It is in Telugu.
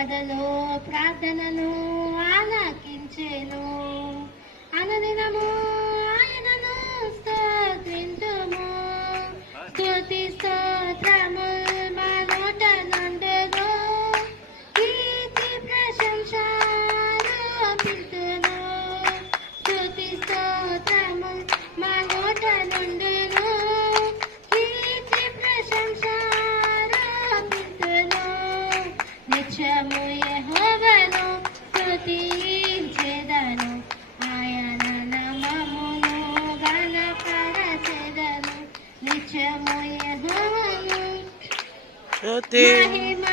ఆపదలో ప్రార్థనను ఆలకించెను. అనుదినము ఆయనను స్తుతింతుము. స్తుతి స్తోత్రములు మా నోట నుండును. కీర్తి ప్రశంసలు స్తుతి స్తోత్రములు మా నోట నుండును. కీర్తి ప్రశంసలు నిత్యము యెహోవాను స్తుతించెదను. ఆయన నామమును ఘనపరచెదను. నిత్యము యెహోవాను మహిమ